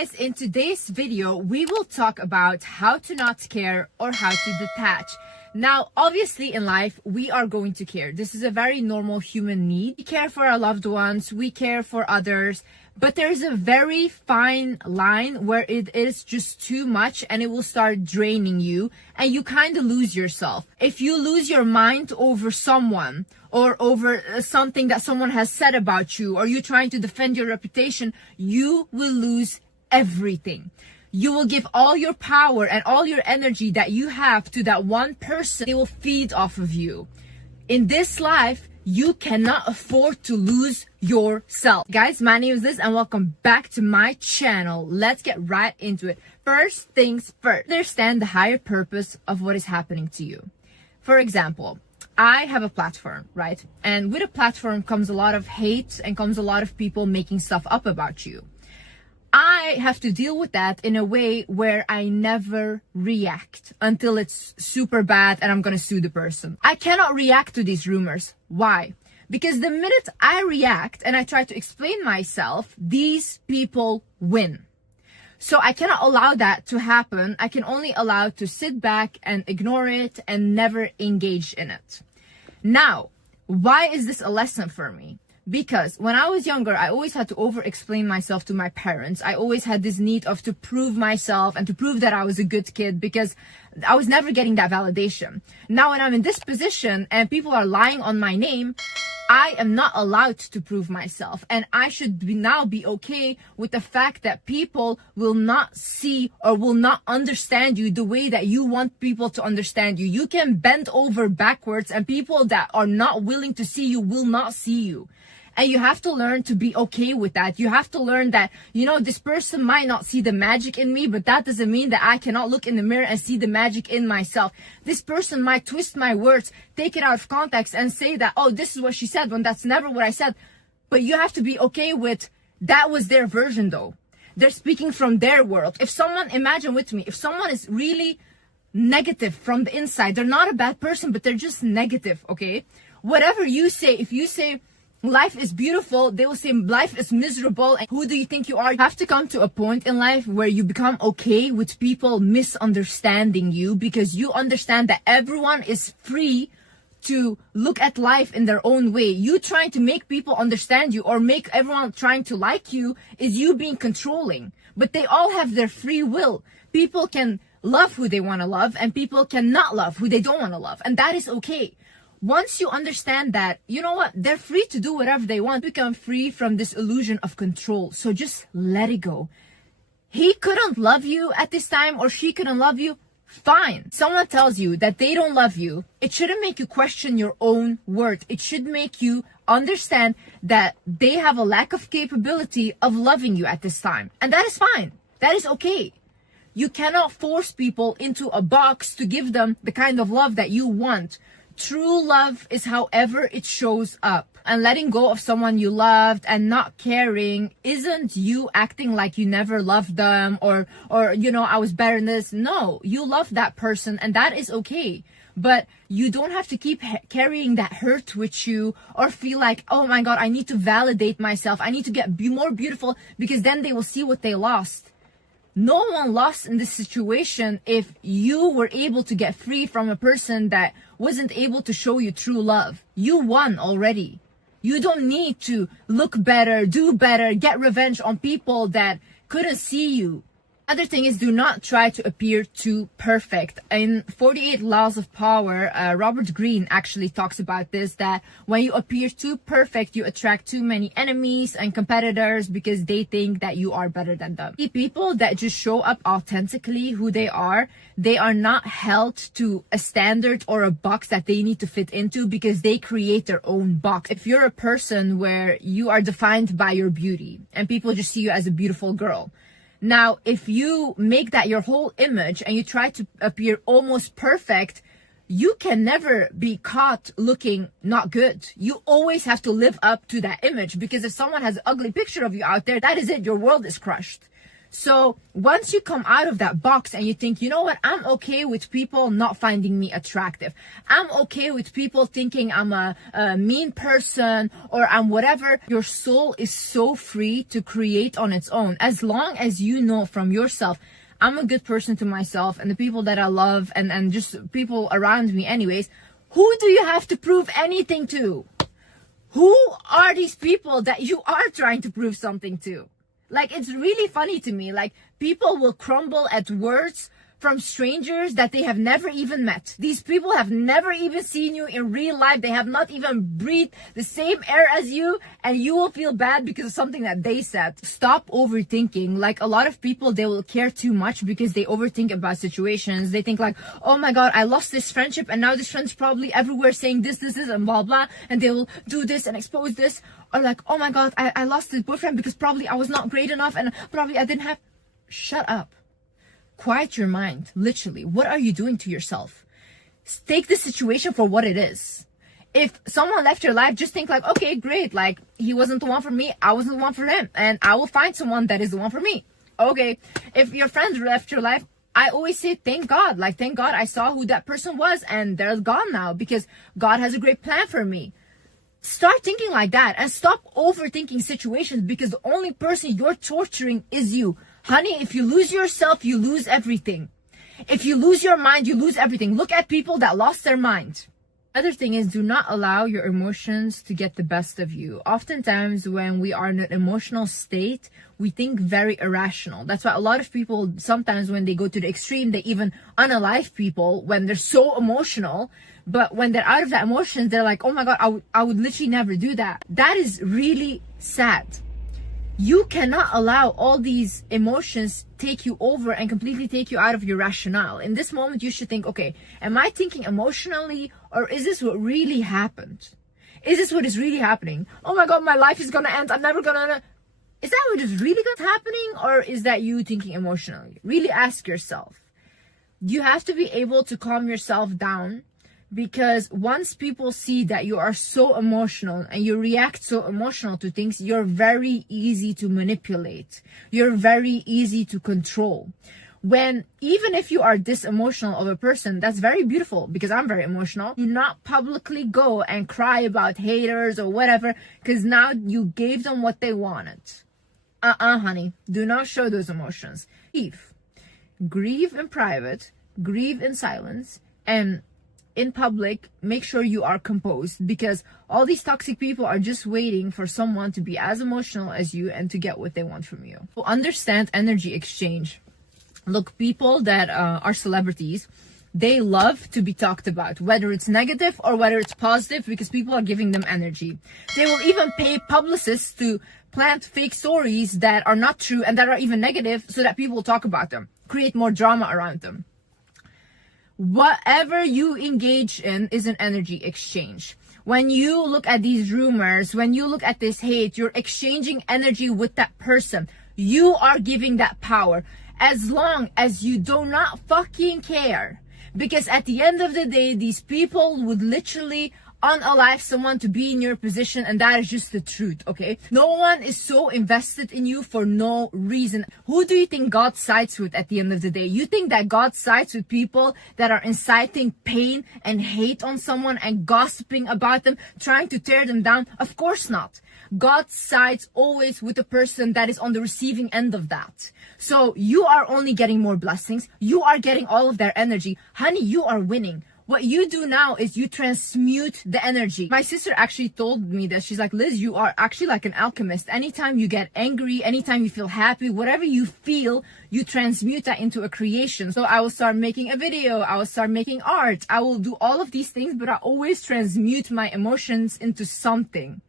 guys, in today's video, we will talk about how to not care or how to detach. Now, obviously in life, we are going to care. This is a very normal human need. We care for our loved ones, we care for others, but there's a very fine line where it is just too much and it will start draining you and you kind of lose yourself. If you lose your mind over someone or over something that someone has said about you, or you trying to defend your reputation, you will lose everything. You will give all your power and all your energy that you have to that one person. They will feed off of you. In this life, you cannot afford to lose yourself. Guys, my name is Liz and welcome back to my channel. Let's get right into it. First things first, understand the higher purpose of what is happening to you. For example, I have a platform, right? And with a platform comes a lot of hate and comes a lot of people making stuff up about you. I have to deal with that in a way where I never react until it's super bad and I'm gonna sue the person. I cannot react to these rumors. Why? Because the minute I react and I try to explain myself, these people win. So I cannot allow that to happen. I can only allow to sit back and ignore it and never engage in it. Now, why is this a lesson for me? Because when I was younger, I always had to over-explain myself to my parents. I always had this need of to prove myself and to prove that I was a good kid because I was never getting that validation. Now, when I'm in this position and people are lying on my name, I am not allowed to prove myself. And I should now be okay with the fact that people will not see or will not understand you the way that you want people to understand you. You can bend over backwards and people that are not willing to see you will not see you. And you have to learn to be okay with that. You have to learn that, you know, this person might not see the magic in me, but that doesn't mean that I cannot look in the mirror and see the magic in myself. This person might twist my words, take it out of context and say that, oh, this is what she said when that's never what I said. But you have to be okay with that was their version though. They're speaking from their world. If someone, imagine with me, if someone is really negative from the inside, they're not a bad person, but they're just negative, okay? Whatever you say, if you say, life is beautiful, they will say life is miserable and who do you think you are? You have to come to a point in life where you become okay with people misunderstanding you because you understand that everyone is free to look at life in their own way. You trying to make people understand you or make everyone trying to like you is you being controlling. But they all have their free will. People can love who they want to love and people cannot love who they don't want to love. And that is okay. Once you understand that, you know what, they're free to do whatever they want, become free from this illusion of control. So just let it go. He couldn't love you at this time or she couldn't love you. Fine. Someone tells you that they don't love you. It shouldn't make you question your own worth. It should make you understand that they have a lack of capability of loving you at this time. And that is fine. That is okay. You cannot force people into a box to give them the kind of love that you want. True love is however it shows up. And letting go of someone you loved and not caring isn't you acting like you never loved them or you know, I was better than this. No, you love that person and that is okay. But you don't have to keep carrying that hurt with you or feel like, oh my God, I need to validate myself. I need to be more beautiful because then they will see what they lost. No one lost in this situation if you were able to get free from a person that wasn't able to show you true love. You won already. You don't need to look better, do better, get revenge on people that couldn't see you. Other thing is, do not try to appear too perfect. In 48 Laws of Power, Robert Greene actually talks about this, that when you appear too perfect, you attract too many enemies and competitors because they think that you are better than them. The people that just show up authentically who they are not held to a standard or a box that they need to fit into because they create their own box. If you're a person where you are defined by your beauty and people just see you as a beautiful girl, now, if you make that your whole image and you try to appear almost perfect, you can never be caught looking not good. You always have to live up to that image because if someone has an ugly picture of you out there, that is it. Your world is crushed. So once you come out of that box and you think, you know what, I'm okay with people not finding me attractive. I'm okay with people thinking I'm a mean person or I'm whatever. Your soul is so free to create on its own. As long as you know from yourself, I'm a good person to myself and the people that I love and just people around me anyways. Who do you have to prove anything to? Who are these people that you are trying to prove something to? Like, it's really funny to me. Like, people will crumble at words from strangers that they have never even met. These people have never even seen you in real life. They have not even breathed the same air as you, and you will feel bad because of something that they said. Stop overthinking. Like, a lot of people, they will care too much because they overthink about situations. They think like, oh my God, I lost this friendship and now this friend's probably everywhere saying this, and blah, blah. And they will do this and expose this. Or like, oh my God, I lost this boyfriend because probably I was not great enough and probably I didn't have... Shut up. Quiet your mind. Literally, what are you doing to yourself? Take the situation for what it is. If someone left your life, just think like, okay, great. Like, he wasn't the one for me. I wasn't the one for him. And I will find someone that is the one for me. Okay. If your friend left your life, I always say, thank God. Like, thank God I saw who that person was and they're gone now because God has a great plan for me. Start thinking like that and stop overthinking situations because the only person you're torturing is you. Honey, if you lose yourself, you lose everything. If you lose your mind, you lose everything. Look at people that lost their mind. Other thing is, do not allow your emotions to get the best of you. Oftentimes, when we are in an emotional state, we think very irrational. That's why a lot of people, sometimes when they go to the extreme, they even unalive people when they're so emotional. But when they're out of that emotions, they're like, oh my God, I would literally never do that. That is really sad. You cannot allow all these emotions take you over and completely take you out of your rationale. In this moment, you should think, okay, am I thinking emotionally or is this what really happened? Is this what is really happening? Oh my God, my life is gonna end. I'm never gonna... Is that what is really happening or is that you thinking emotionally? Really ask yourself. You have to be able to calm yourself down. Because once people see that you are so emotional and you react so emotional to things, you're very easy to manipulate. You're very easy to control. When, even if you are this emotional of a person, that's very beautiful because I'm very emotional. Do not publicly go and cry about haters or whatever because now you gave them what they wanted. Honey, do not show those emotions. Grieve in private, grieve in silence, and in public, make sure you are composed because all these toxic people are just waiting for someone to be as emotional as you and to get what they want from you. So understand energy exchange. Look, people that are celebrities, they love to be talked about, whether it's negative or whether it's positive, because people are giving them energy. They will even pay publicists to plant fake stories that are not true and that are even negative so that people will talk about them, create more drama around them. Whatever you engage in is an energy exchange. When you look at these rumors, when you look at this hate, you're exchanging energy with that person. You are giving that power. As long as you do not fucking care. Because at the end of the day, these people would literally unalive someone to be in your position, and that is just the truth, okay? No one is so invested in you for no reason. Who do you think God sides with at the end of the day? You think that God sides with people that are inciting pain and hate on someone and gossiping about them, trying to tear them down? Of course not. God sides always with the person that is on the receiving end of that. So you are only getting more blessings. You are getting all of their energy. Honey, you are winning. What you do now is you transmute the energy. My sister actually told me that. She's like, Liz, you are actually like an alchemist. Anytime you get angry, anytime you feel happy, whatever you feel, you transmute that into a creation. So I will start making a video. I will start making art. I will do all of these things, but I always transmute my emotions into something.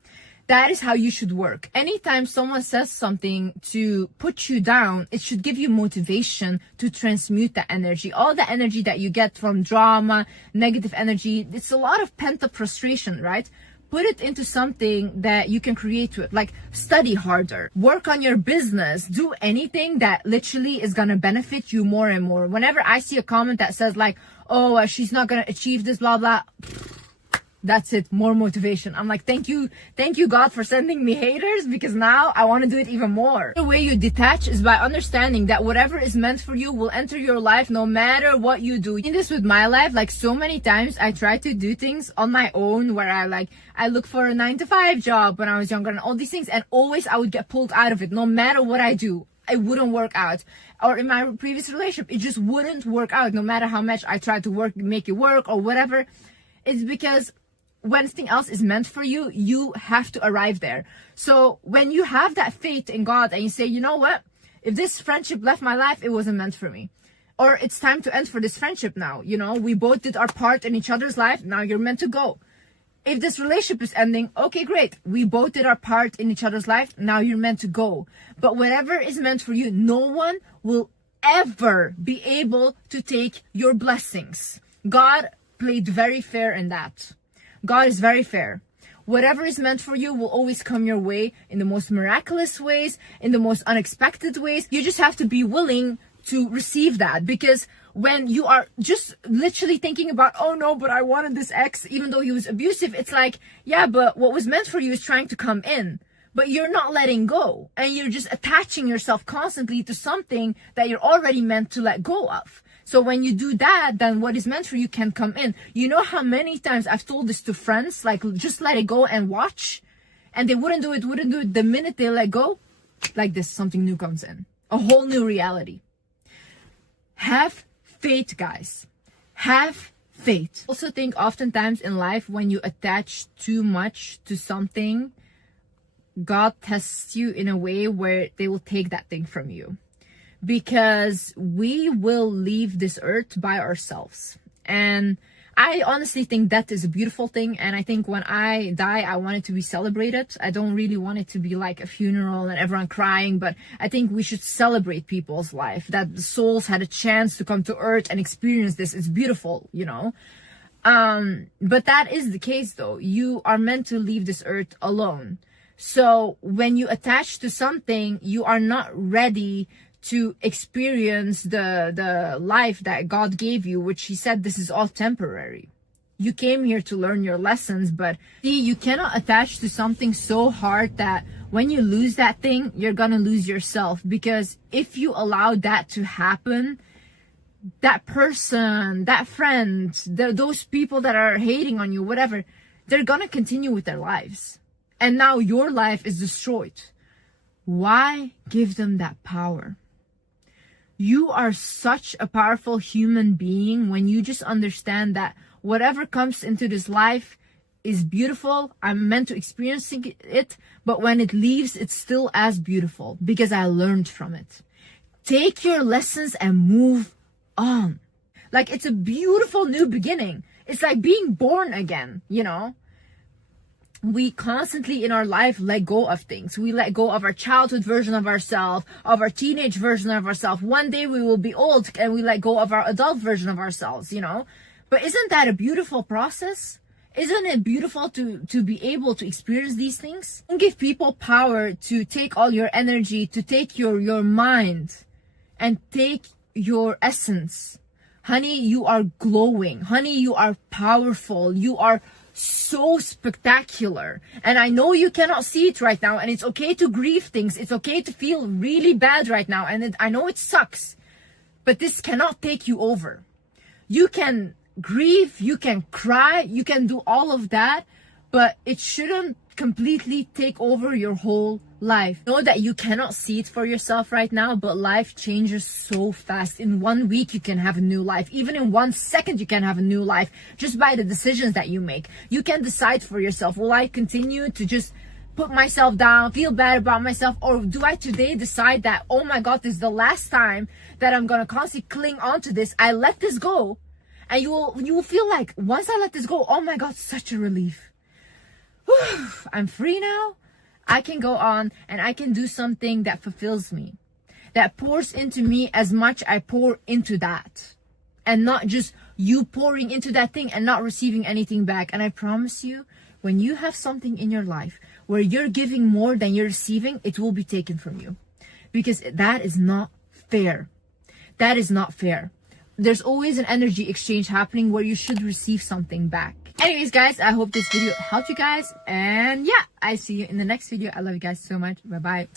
That is how you should work. Anytime someone says something to put you down, it should give you motivation to transmute that energy. All the energy that you get from drama, negative energy, it's a lot of pent-up frustration, right? Put it into something that you can create with, like study harder, work on your business, do anything that literally is gonna benefit you more and more. Whenever I see a comment that says like, oh, she's not gonna achieve this, blah, blah, That's it, more motivation. I'm like, thank you God for sending me haters, because now I want to do it even more. The way you detach is by understanding that whatever is meant for you will enter your life no matter what you do. In this with my life, like so many times I try to do things on my own, where I look for a 9-to-5 job when I was younger and all these things, and always I would get pulled out of it. No matter what I do, it wouldn't work out. Or in my previous relationship, it just wouldn't work out, no matter how much I tried to make it work or whatever. It's because when something else is meant for you, you have to arrive there. So when you have that faith in God and you say, you know what, if this friendship left my life, it wasn't meant for me, or it's time to end for this friendship now, you know, we both did our part in each other's life, now you're meant to go. If this relationship is ending, okay, great, we both did our part in each other's life, now you're meant to go. But whatever is meant for you, no one will ever be able to take your blessings. God played very fair in that. God is very fair. Whatever is meant for you will always come your way in the most miraculous ways, in the most unexpected ways. You just have to be willing to receive that, because when you are just literally thinking about, oh no, but I wanted this ex even though he was abusive, it's like, yeah, but what was meant for you is trying to come in, but you're not letting go, and you're just attaching yourself constantly to something that you're already meant to let go of. So when you do that, then what is meant for you can come in. You know how many times I've told this to friends, like, just let it go and watch, and they wouldn't do it. The minute they let go, like this, something new comes in, a whole new reality. Have faith, guys. Have faith. I also think oftentimes in life, when you attach too much to something, God tests you in a way where they will take that thing from you. Because we will leave this earth by ourselves. And I honestly think that is a beautiful thing. And I think when I die, I want it to be celebrated. I don't really want it to be like a funeral and everyone crying, but I think we should celebrate people's life, that the souls had a chance to come to earth and experience this. It's beautiful, you know. But that is the case though. You are meant to leave this earth alone. So when you attach to something, you are not ready to experience the life that God gave you, which he said this is all temporary. You came here to learn your lessons, but see, you cannot attach to something so hard that when you lose that thing, you're gonna lose yourself. Because if you allow that to happen, that person, that friend, those people that are hating on you, whatever, they're gonna continue with their lives. And now your life is destroyed. Why give them that power? You are such a powerful human being when you just understand that whatever comes into this life is beautiful. I'm meant to experience it, but when it leaves, it's still as beautiful because I learned from it. Take your lessons and move on. Like, it's a beautiful new beginning. It's like being born again, you know? We constantly in our life let go of things. We let go of our childhood version of ourselves, of our teenage version of ourselves. One day we will be old and we let go of our adult version of ourselves, you know? But isn't that a beautiful process? Isn't it beautiful to be able to experience these things? Don't give people power to take all your energy, to take your mind and take your essence. Honey, you are glowing. Honey, you are powerful. You are so spectacular. And I know you cannot see it right now, and it's okay to grieve things. It's okay to feel really bad right now, and I know it sucks, but this cannot take you over. You can grieve, you can cry, you can do all of that, but it shouldn't completely take over your whole life. Know that you cannot see it for yourself right now, but life changes so fast. In 1 week, you can have a new life. Even in 1 second, you can have a new life just by the decisions that you make. You can decide for yourself, will I continue to just put myself down, feel bad about myself, or do I today decide that, oh my God, this is the last time that I'm gonna constantly cling on to this. I let this go. And you will feel like, once I let this go, oh my God, such a relief. Whew, I'm free now. I can go on and I can do something that fulfills me, that pours into me as much I pour into that, and not just you pouring into that thing and not receiving anything back. And I promise you, when you have something in your life where you're giving more than you're receiving, it will be taken from you, because that is not fair. That is not fair. There's always an energy exchange happening where you should receive something back. Anyways, guys, I hope this video helped you guys. And yeah, I see you in the next video. I love you guys so much. Bye bye.